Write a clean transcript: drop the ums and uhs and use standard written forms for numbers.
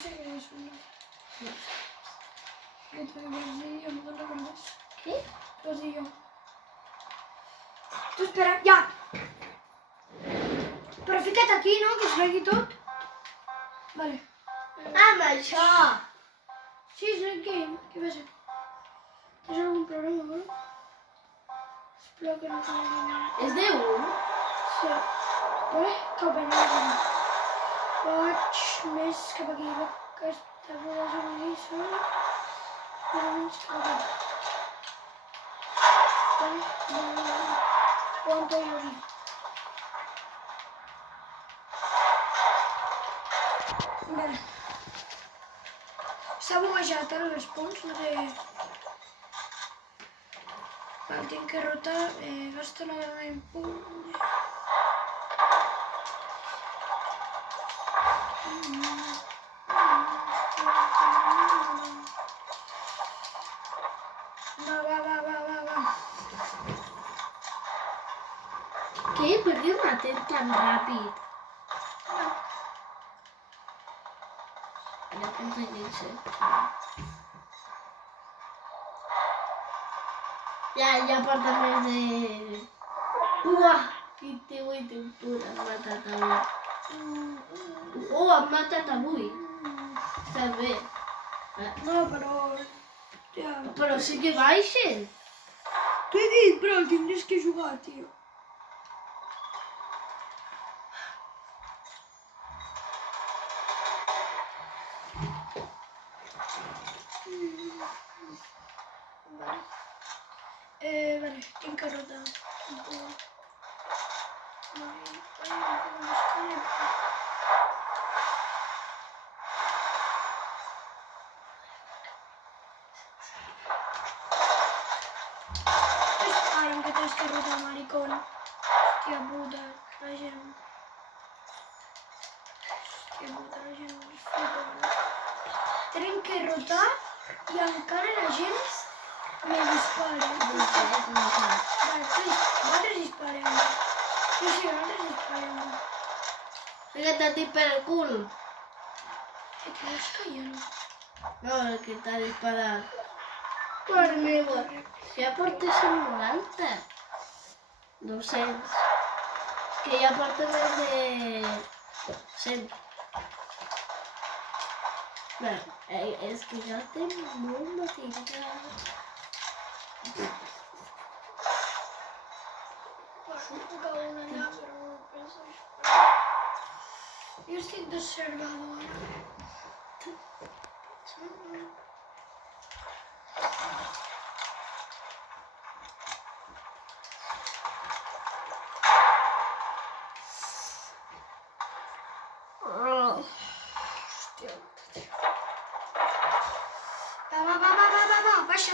¿Qué te voy a decir? ¿No te acuerdas? ¿Qué? Lo digo. Tú espera, ya. Però fica't aquí, no? Que es vegi tot. Vale. Amb això! Sí, és el game. Què passa? Tens algun problema, no? Espero que no tingui nada. És de 1? Sí. Vale? Cap allà. Vaig més cap aquí. Aquesta bola aquí sola. I més cap aquí. Vale? Aguanta jo aquí. Vale. S'ha buguejat el response, no sé... Vale, tinc que rotar, gasta la dona impunt. Va. Què? Per què maten tan ràpid? Allà aconseguir-se. Ja porta més de... Uah! 28 en pur, han matat avui. Oh, han matat avui. Està bé. No, però... Ja... Però sí que baixen. T'ho he dit, però el tindries que jugar, tio. Vale, tinc que rotar. Ai, em que tens que rotar, maricón. Hòstia puta, la gent. Hòstia puta, la gent es flipa. Tenen que rotar i encara la gent me dispara. Vale, sí, nosaltres disparem. Sí, nosaltres disparem. Fica't a ti per el cul. Que vols que ja no? No, el que t'ha disparat. Mare meva. Ja portes en 90. 200. Que ja porta més de 100. Bé, és que ja té molt material. Puc a una allà, però penso que... Jo estic desservadora. Hòstia. Va, baixa.